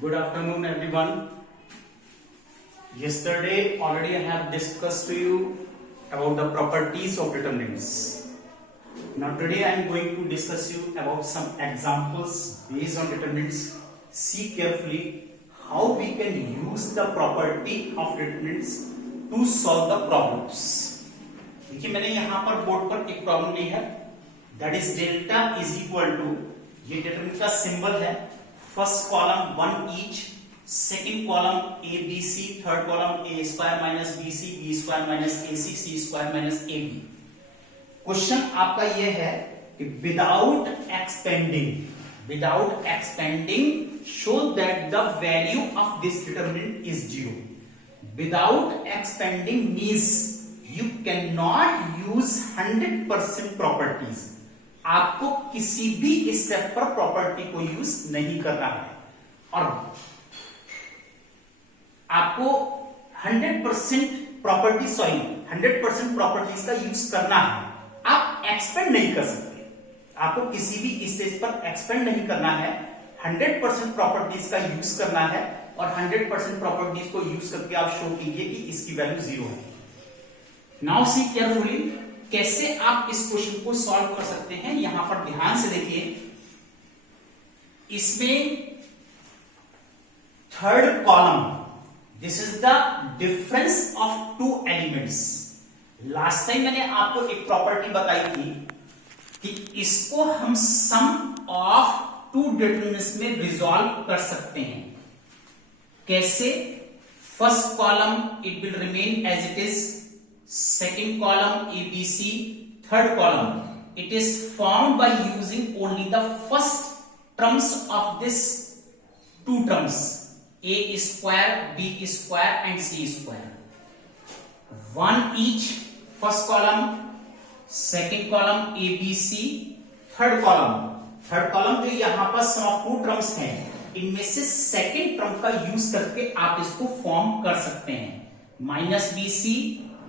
Good afternoon, everyone. Yesterday, already I have discussed to you about the properties of determinants. Now, today I am going to discuss you about some examples based on determinants. See carefully how we can use the property of determinants to solve the problems. देखिए मैंने यहाँ पर board पर एक problem ली है, that is delta is equal to, ये determinant का symbol है, first column 1 each, second column a b c, third column a square minus b c, b square minus a c, c square minus a b. Question आपका ये है कि without expanding show that the value of this determinant is 0. Without expanding means you cannot use 100% properties. आपको किसी भी step पर property को use नहीं करना है और आपको 100% प्रॉपर्टीज का यूज करना है। आप एक्सपेंड नहीं कर सकते, आपको किसी भी स्टेज पर एक्सपेंड नहीं करना है, 100% प्रॉपर्टीज का यूज करना है और 100% प्रॉपर्टीज को यूज करके आप शो कीजिए कि इसकी वैल्यू 0 है। नाउ सी केयरफुली कैसे आप इस क्वेश्चन को सॉल्व कर सकते हैं। यहां पर ध्यान से देखिए, इसमें third column, this is the difference of two elements. Last time मैंने आपको एक प्रॉपर्टी बताई थी कि इसको हम सम ऑफ टू डिटरमिनेंट्स में रिजॉल्व कर सकते हैं। कैसे? First column it will remain as it is, second column ABC, third column it is formed by using only the first terms of this two terms, a square, b square and c square. One each, first column, second column ABC, third column जो यहाँ पर सम of to terms हैं, इनमें से second term का use करके आप इसको फॉर्म कर सकते हैं, minus BC,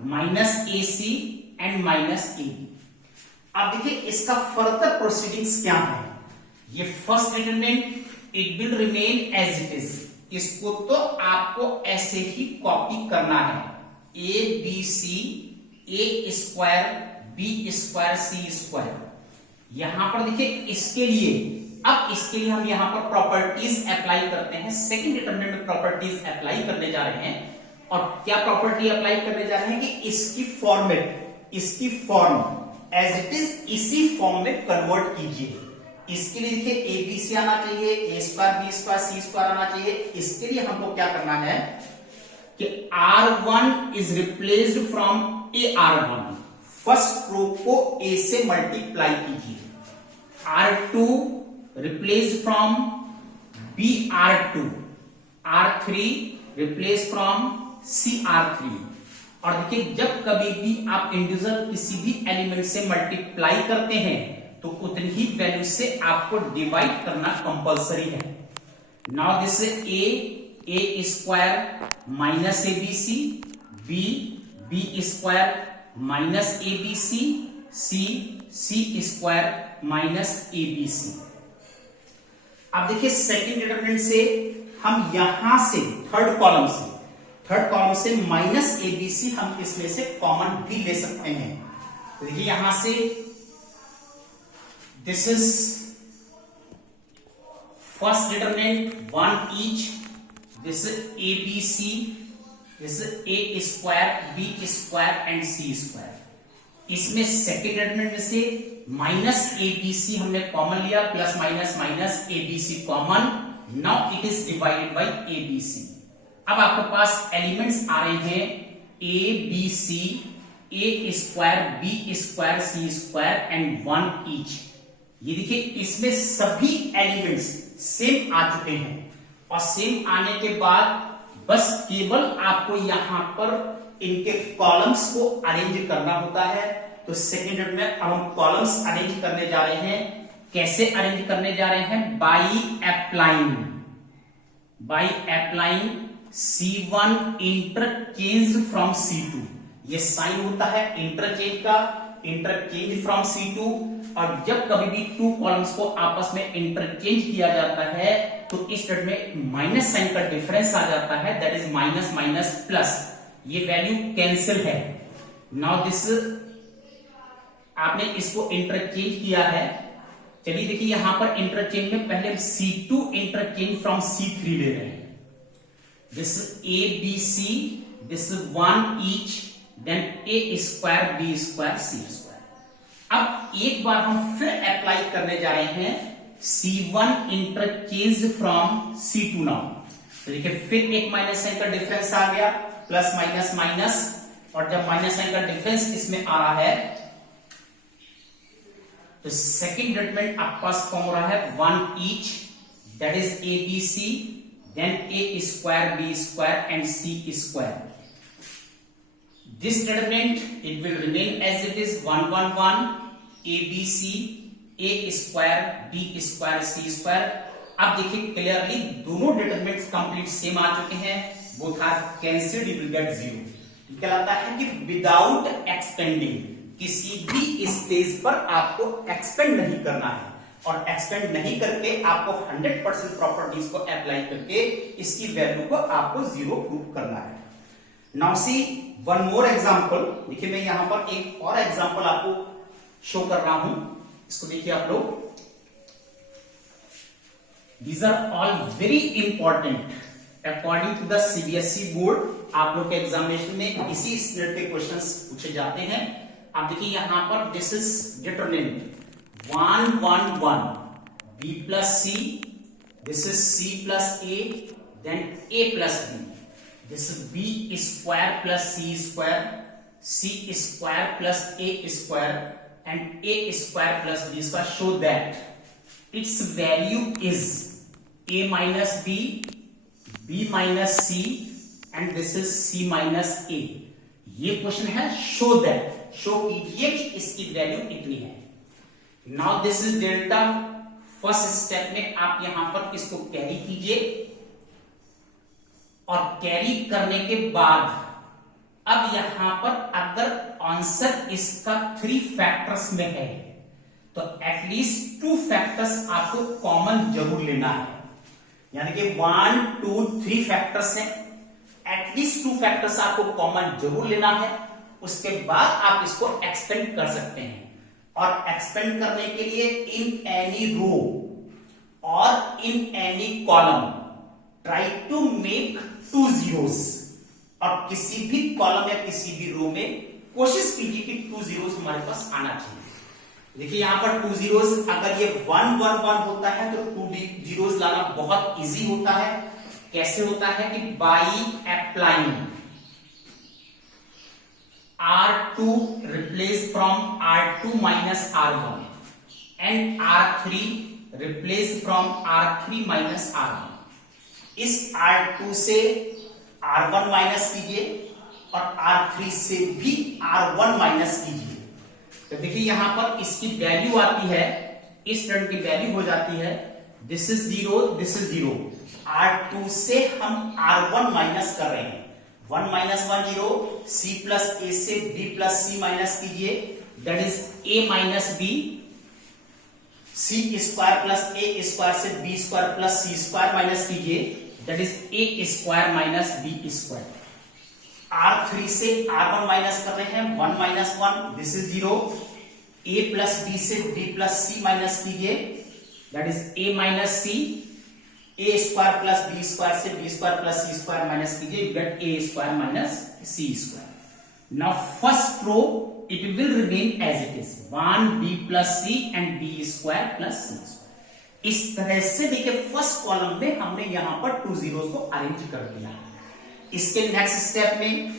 minus AC and minus AB। अब देखिए इसका फर्दर प्रोसीडिंग्स क्या है। ये first determinant it will remain as it is, इसको तो आपको ऐसे ही कॉपी करना है, ABC, A square, B square, C square. यहां पर देखिए इसके लिए, अब इसके लिए हम यहां पर प्रॉपर्टीज अप्लाई करते हैं, सेकंड डिटरमिनेंट में प्रॉपर्टीज अप्लाई करने जा रहे हैं। और क्या प्रॉपर्टी अप्लाई करने जा रहे हैं कि इसकी फॉर्म एज इट इज इसी फॉर्म में कन्वर्ट कीजिए। इसके लिए देखिए ABC आना चाहिए, A square, B square, C square आना चाहिए। इसके लिए हमको क्या करना है कि R1 is replaced from AR1, first row को A से मल्टीप्लाई कीजिए, R2 replaced from BR2, R3 replace from CR3। और देखिए जब कभी भी आप इंडिविजुअल किसी भी एलिमेंट से मल्टीप्लाई करते हैं तो उतनी ही वैल्यू से आपको डिवाइड करना कंपलसरी है। Now this A square minus ABC, B square minus ABC, C square minus ABC। अब देखिए सेकेंड डिटरमिनेंट से हम यहां से थर्ड कॉलम से माइनस ABC हम इसमें से कॉमन भी ले सकते हैं। तो देखिए यहां से this is first determinant 1 each, this is ABC, this is A square, B square and C square. इसमें सेकेंड डिटरमिनेंट में से माइनस ABC हमने कॉमन लिया, plus minus minus ABC common, now it is divided by ABC। अब आपके पास elements आ रहे हैं ABC, A square, B square, C square and 1 each. ये देखिए इसमें सभी एलिमेंट्स सेम आ चुके हैं और सेम आने के बाद बस केवल आपको यहां पर इनके कॉलम्स को अरेंज करना होता है। तो सेकेंड में अब हम कॉलम्स अरेंज करने जा रहे हैं। कैसे अरेंज करने जा रहे हैं? By applying C1 interchange from C2। ये साइन होता है इंटरचेंज का, इंटरचेंज फ्रॉम C2, और जब कभी भी टू कॉलम्स को आपस में इंटरचेंज किया जाता है तो इस स्टेटमेंट में माइनस साइन का डिफरेंस आ जाता है, that is minus minus plus, ये वैल्यू कैंसिल है। नाउ दिस आपने इसको इंटरचेंज किया है। चलिए देखिए यहां पर इंटरचेंज में पहले हम C2 इंटरचेंज फ्रॉम C3 ले रहे हैं। This A B C, this 1 each, then A square B square C square. अब एक बार हम फिर अप्लाई करने जा रहे हैं C1 interchange from C2 now. तो देखिए फिर एक माइनस साइन का डिफरेंस आ गया, प्लस माइनस माइनस, और जब माइनस साइन का डिफरेंस इसमें आ रहा है तो सेकेंड स्टेटमेंट आपके पास फॉर्म हो रहा है 1 each, that is A B C, then A square B square and C square. This statement it will remain as it is 1 1 1 A B C A square B square C square. अब देखिए clearly दोनों determinants complete same आ चुके हैं, both are cancelled, you will get 0। कहलाता है कि without expanding, किसी भी स्टेज पर आपको एक्सपेंड नहीं करना है, और एक्सपेंड नहीं करके आपको 100% प्रॉपर्टीज को अप्लाई करके इसकी वैल्यू को आपको 0 प्रूव करना है। Now see one more example. देखिए मैं यहां पर एक और एग्जांपल आपको शो कर रहा हूं, इसको देखिए आप लोग। These are all very important according to the CBSE board. आप लोग के एग्जामिनेशन में इसी स्टेट के क्वेश्चंस पूछे जाते हैं। आप देखिए यहां पर this is determinant 1 1 1 B plus C, this is C plus A, then A plus B, this is B square plus C square, C square plus A square, and A square plus B square. Show that its value is A minus B, B minus C, and this is C minus A. ये question है show that, show कीजिए कि इसकी value कितनी है। Now this is delta. First step में आप यहां पर इसको कैरी कीजिए, और कैरी करने के बाद अब यहां पर अगर आंसर इसका 3 फैक्टर्स में है तो एटलीस्ट 2 फैक्टर्स आपको कॉमन जरूर लेना है। यानी कि 1 2 3 फैक्टर्स हैं, एटलीस्ट 2 फैक्टर्स आपको कॉमन जरूर लेना है। उसके बाद आप इसको एक्सपेंड कर सकते हैं, और एक्सपेंड करने के लिए इन एनी रो और in any column try to make 2 zeros, और किसी भी कॉलम या किसी भी रो में कोशिश कीजिए कि 2 zeros हमारे पास आना चाहिए। देखिए यहां पर 2 zeros, अगर ये 1 1 1 होता है तो 2 zeros लाना बहुत इजी होता है। कैसे होता है कि by applying R2 replace from R2 minus R1 and R3 replace from R3 minus R1। इस R2 से R1 माइनस कीजिए और R3 से भी R1 माइनस कीजिए। तो देखिए यहां पर इसकी वैल्यू आती है, इस टर्म की वैल्यू हो जाती है this is 0, this is 0। R2 से हम R1 माइनस कर रहे हैं, 1 माइनस 1 0, C प्लस A से B प्लस C माइनस कीजिए, that is A minus B, C square plus A square से B square plus C square minus कीजिए, that is A square minus B square. R3 से R1 minus कर रहे हैं, 1 minus 1, this is 0, A plus B से B plus C minus कीजिए, that is A minus C, A square plus B square से B square plus C square minus कीजिए, you get A square minus C square. Now first row it will remain as it is 1B plus C and B square plus C square. इस तरह से देखिए first column में हमने यहां पर 2 zeros को अरेंज कर दिया। इसके नेक्स्ट स्टेप में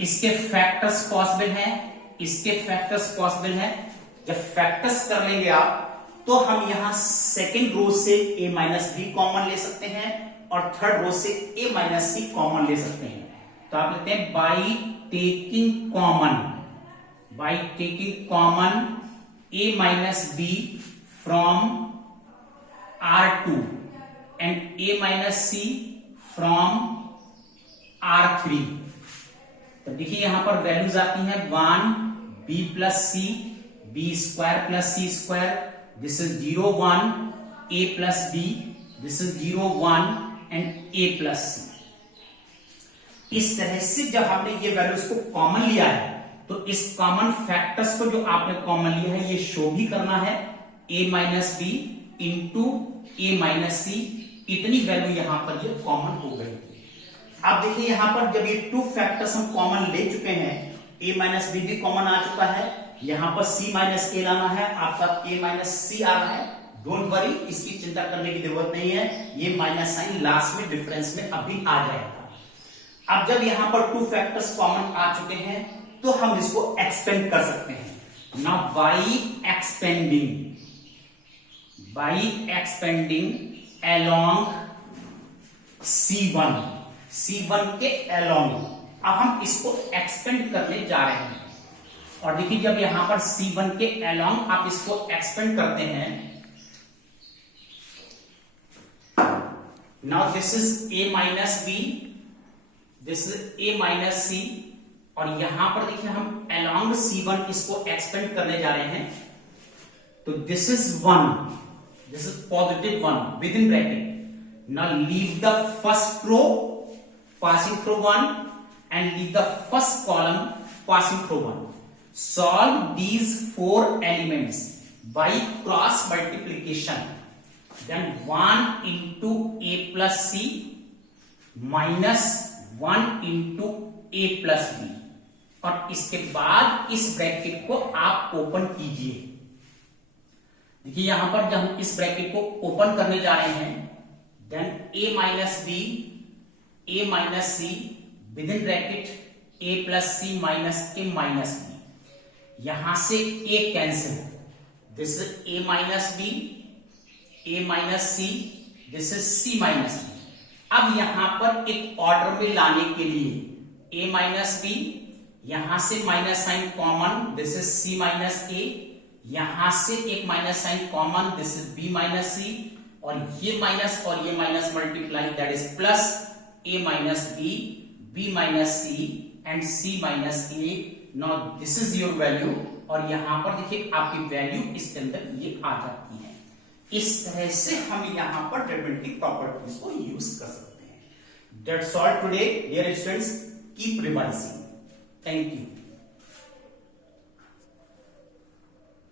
इसके फैक्टर्स पॉसिबल हैं, इसके फैक्टर्स पॉसिबल हैं। जब फैक्टर्स कर लेंगे आप तो हम यहां सेकेंड रो से A माइनस बी कॉमन ले सकते हैं और थर्ड रो से A माइनस C कॉमन ले सकते हैं। तो आप लेते हैं by taking common A minus B from R2 and A minus C from R3। तो देखिए यहां पर वैल्यूज आती हैं 1 B plus C B square plus C square, this is 0 1, A plus B, this is 0 1 and A plus C. इस तरह से जब हमने ये वैल्यूज को कॉमन लिया है तो इस कॉमन फैक्टर्स को जो आपने कॉमन लिया है ये शो भी करना है, a minus B into A minus C, इतनी वैल्यू यहां पर ये कॉमन हो गई। अब देखिए यहां पर जब ये टू फैक्टर्स हम कॉमन ले चुके हैं, a माइनस बी भी कॉमन आ चुका है, यहां पर c माइनस ए लाना है, आपका a माइनस सी आ रहा है। डोंट वरी, इसकी चिंता करने की जरूरत नहीं है, ये माइनस साइन लास्ट में डिफरेंस में अभी आ जाएगा। अब जब यहां पर टू फैक्टर्स कॉमन आ चुके हैं तो हम इसको एक्सपेंड कर सकते हैं। Now by expanding along C1 के अलोंग, अब हम इसको एक्सपेंड करने जा रहे हैं। और देखिए जब यहां पर C1 के अलोंग आप इसको एक्सपेंड करते हैं, now this is a minus B, this is a minus C, और यहां पर देखिए हम अलोंग C1 इसको एक्सपेंड करने जा रहे हैं। तो this is 1, this is positive 1 within bracket. Now leave the first row passing through 1 and leave the first column passing through 1. Solve these four elements by cross multiplication. Then 1 into a plus c minus 1 into a plus b, और इसके बाद इस bracket को आप open कीजिए। देखिए यहां पर जब हम इस ब्रैकेट को ओपन करने जा रहे हैं, then a minus b, a minus c within bracket a plus c minus a minus B, यहां से a cancel, this is a minus b, a minus c, this is c minus b. अब यहां पर एक order में लाने के लिए a माइनस बी, यहां से minus sign common, this is c minus A, यहां से एक minus sign common, this is b minus C, और ये minus multiply, that is plus a minus b minus c and c minus a. Now this is your value, और यहां पर देखिए आपकी वैल्यू इसके अंदर ये आ जाती है। इस तरह से हम यहां पर डेरिवेटिव प्रॉपर्टीज को यूज कर सकते हैं। That's all today, dear students. Keep revising. Thank you.